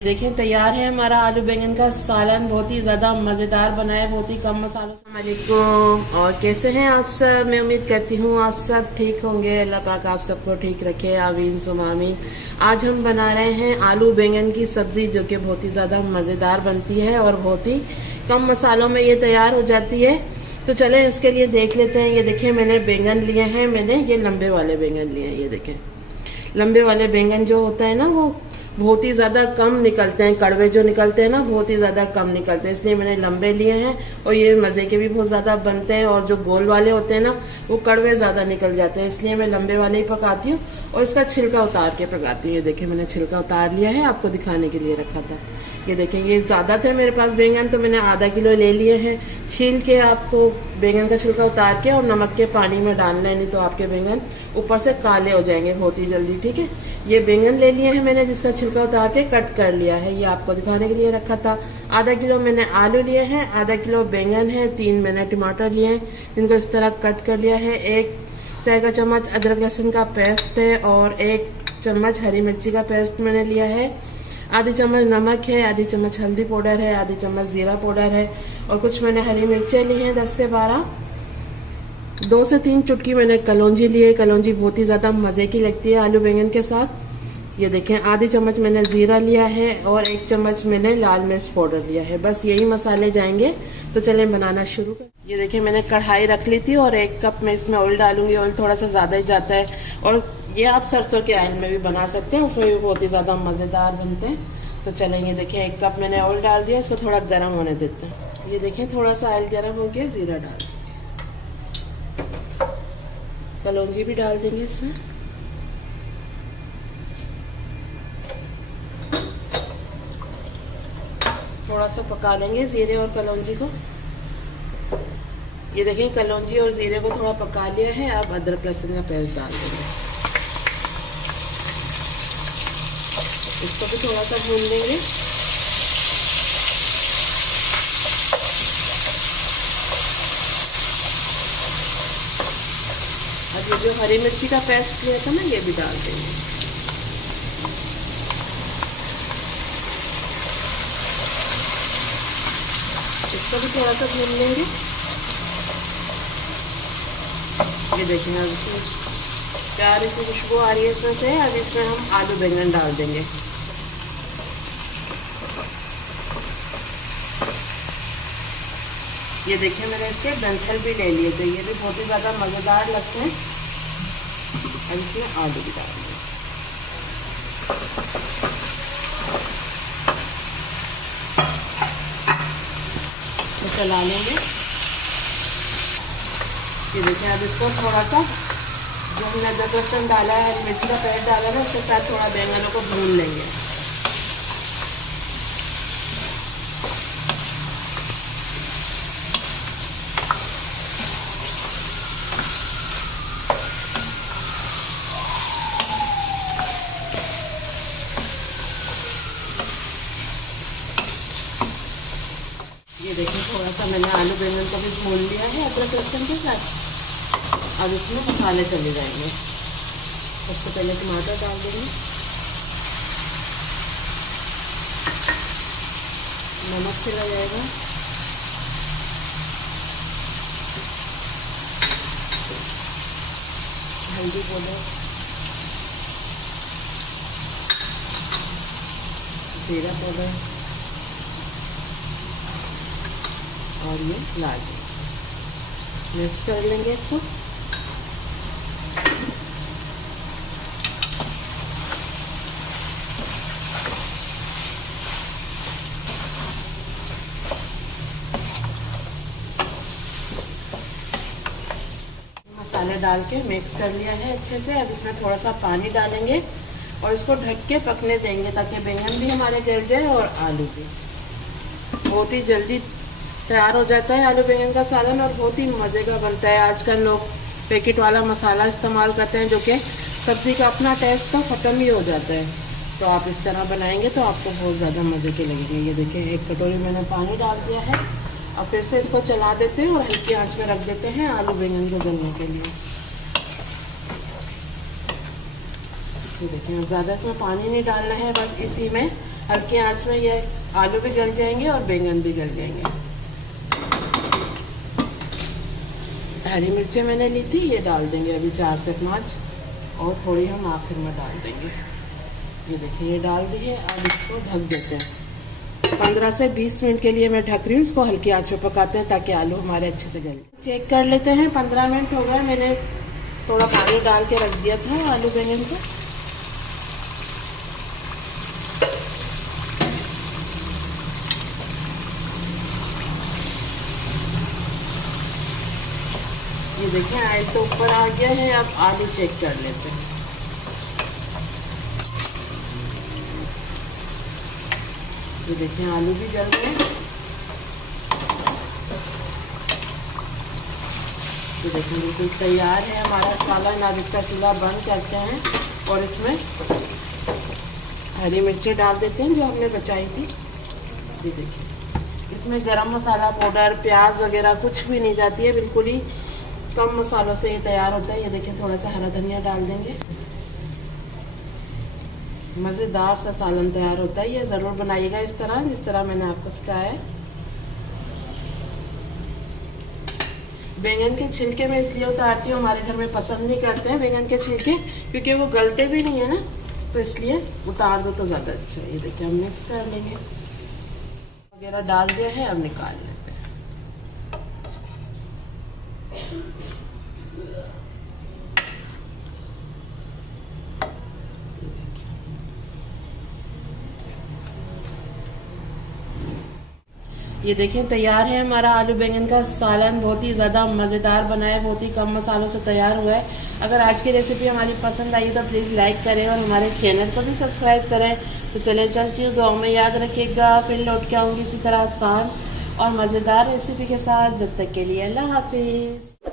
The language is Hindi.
देखिए तैयार है हमारा आलू बैंगन का सालन। बहुत ही ज़्यादा मज़ेदार बना है, बहुत ही कम मसालों से। वालेकुम, और कैसे हैं आप सब? मैं उम्मीद करती हूँ आप सब ठीक होंगे। अल्लाह पाक आप सबको ठीक रखे, आमीन सुम आमीन। आज हम बना रहे हैं आलू बैंगन की सब्ज़ी, जो कि बहुत ही ज़्यादा मज़ेदार बनती है और बहुत ही कम मसालों में ये तैयार हो जाती है। तो चलें इसके लिए देख लेते हैं। ये देखें मैंने बैंगन लिए हैं, मैंने ये लंबे वाले बैंगन लिए हैं। ये देखें लंबे वाले बैंगन जो होता है ना, वो बहुत ही ज़्यादा कम निकलते हैं। कड़वे जो निकलते हैं ना, बहुत ही ज़्यादा कम निकलते हैं, इसलिए मैंने लंबे लिए हैं। और ये मज़े के भी बहुत ज़्यादा बनते हैं। और जो गोल वाले होते हैं ना, वो कड़वे ज़्यादा निकल जाते हैं, इसलिए मैं लंबे वाले ही पकाती हूँ और इसका छिलका उतार के पकाती हूँ। ये देखें मैंने छिलका उतार लिया है, आपको दिखाने के लिए रखा था। ये देखें ये ज़्यादा थे मेरे पास बैंगन, तो मैंने आधा किलो ले लिए हैं। छील के आपको बैंगन का छिलका उतार के और नमक के पानी में डालना है, नहीं तो आपके बैंगन ऊपर से काले हो जाएंगे बहुत ही जल्दी। ठीक है, ये बैंगन ले लिए हैं मैंने, जिसका छिलका उतार के कट कर लिया है, ये आपको दिखाने के लिए रखा था। आधा किलो मैंने आलू लिए हैं, आधा किलो बैंगन है, 3 मैंने टमाटर लिए हैं, जिनको इस तरह कट कर लिया है। 1 चाय का चम्मच अदरक लहसुन का पेस्ट है और 1 चम्मच हरी मिर्ची का पेस्ट मैंने लिया है। आधी चम्मच नमक है, आधी चम्मच हल्दी पाउडर है, आधी चम्मच ज़ीरा पाउडर है। और कुछ मैंने हरी मिर्चें ली हैं 10 से 12। 2 से 3 चुटकी मैंने कलौंजी ली है। कलौंजी बहुत ही ज़्यादा मज़े की लगती है आलू बैंगन के साथ। ये देखें आधी चम्मच मैंने ज़ीरा लिया है और 1 चम्मच मैंने लाल मिर्च पाउडर लिया है। बस यही मसाले जाएंगे, तो चलें बनाना शुरू करें। ये देखिए मैंने कढ़ाई रख ली थी और 1 कप में इसमें ऑयल डालूंगी। ऑयल थोड़ा सा ज़्यादा ही जाता है, और ये आप सरसों के ऑयल में भी बना सकते हैं, उसमें भी बहुत ही ज़्यादा मज़ेदार बनते हैं। तो चलें, ये देखिए 1 कप मैंने ऑयल डाल दिया, इसको थोड़ा गर्म होने देते हैं। ये देखिए थोड़ा सा ऑयल गर्म हो गया, ज़ीरा डाल, कलौंजी भी डाल देंगे इसमें। थोड़ा सा पका लेंगे ज़ीरे और कलौंजी को। ये देखिए कलौंजी और ज़ीरे को थोड़ा पका लिया है। अब अदरक लहसुन का पेस्ट डाल देंगे, इसको भी थोड़ा सा भून लेंगे। अब ये जो हरी मिर्ची का पेस्ट लिया था ना, ये भी डाल देंगे। इसको भी थोड़ा सा भून लेंगे। ये देखिए अब प्यारी सी खुशबू आ रही है इसमें से। अब इसमें हम आलू बैंगन डाल देंगे। ये देखिए मैंने इसके डंठल भी ले लिए थे, ये भी बहुत ही ज़्यादा मज़ेदार लगते हैं। अब इसमें आलू भी डाल देंगे। तो चला लेंगे। ये देखिए अब इसको थोड़ा सा, जो हमने अदरक लहसुन डाला है, हरी मिर्ची का पेस्ट डाला है, उसके साथ थोड़ा बैंगनों को भून लेंगे। ये देखिए थोड़ा सा मैंने आलू बैंगन को भी भून लिया है अदरक लहसुन के साथ। अब इसमें मसाले चले जाएंगे। सबसे पहले टमाटर डाल देंगे, नमक चला जाएगा, हल्दी पाउडर, जीरा पाउडर और ये लाल मिर्च। मिक्स कर लेंगे इसको। मसाले डाल के मिक्स कर लिया है अच्छे से। अब इसमें थोड़ा सा पानी डालेंगे और इसको ढक के पकने देंगे, ताकि बैंगन भी हमारे गल जाए और आलू भी। बहुत ही जल्दी तैयार हो जाता है आलू बैंगन का सालन और बहुत ही मज़े का बनता है। आजकल लोग पैकेट वाला मसाला इस्तेमाल करते हैं, जो कि सब्ज़ी का अपना टेस्ट तो ख़त्म ही हो जाता है। तो आप इस तरह बनाएंगे तो आपको बहुत ज़्यादा मज़े के लगेंगे। ये देखिए 1 कटोरी मैंने पानी डाल दिया है। अब फिर से इसको चला देते हैं और हल्की आंच में रख देते हैं आलू बैंगन को गलने के लिए। ये देखिए ज़्यादा इसमें पानी नहीं डालना है, बस इसी में हल्की आंच में ये आलू भी गल जाएंगे और बैंगन भी गल जाएंगे। हरी मिर्चें मैंने ली थी, ये डाल देंगे अभी 4 से 5 और थोड़ी हम आखिर में डाल देंगे। ये देखिए ये डाल दिए। अब इसको ढक देते हैं 15 से 20 मिनट के लिए मैं ढक रही हूँ। इसको हल्की आंच पे पकाते हैं ताकि आलू हमारे अच्छे से गले। चेक कर लेते हैं। 15 मिनट हो गए, मैंने थोड़ा पानी डाल के रख दिया था आलू बैंगन को। ये देखिए आयल तो ऊपर आ गया है। अब आलू चेक कर लेते हैं। ये देखिए आलू भी जल गए। ये देखिए बिल्कुल तैयार है हमारा सालन। अब इसका चूल्हा बंद करते हैं और इसमें हरी मिर्चें डाल देते हैं जो हमने बचाई थी। ये देखिए इसमें गरम मसाला पाउडर, प्याज वगैरह कुछ भी नहीं जाती है, बिल्कुल ही कम मसालों से ये तैयार होता है। ये देखिए थोड़ा सा हरा धनिया डाल देंगे। मज़ेदार सा सालन तैयार होता है। ये ज़रूर बनाइएगा इस तरह, जिस तरह मैंने आपको सिखाया है। बैंगन के छिलके मैं इसलिए उतारती हूँ, हमारे घर में पसंद नहीं करते हैं बैंगन के छिलके, क्योंकि वो गलते भी नहीं है ना, तो इसलिए उतार दो तो ज़्यादा अच्छा है। ये देखिए हम मिक्स कर लेंगे। वगैरह डाल दिया है, अब निकाल लेते हैं। ये देखें तैयार है हमारा आलू बैंगन का सालन। बहुत ही ज़्यादा मज़ेदार बना है, बहुत ही कम मसालों से तैयार हुआ है। अगर आज की रेसिपी हमारी पसंद आई तो प्लीज़ लाइक करें और हमारे चैनल को भी सब्सक्राइब करें। तो चले चलती हूँ, दुआओं में याद रखिएगा। फिर लौट के आऊँगी इसी तरह आसान और मज़ेदार रेसिपी के साथ। जब तक के लिए अल्लाह हाफिज़।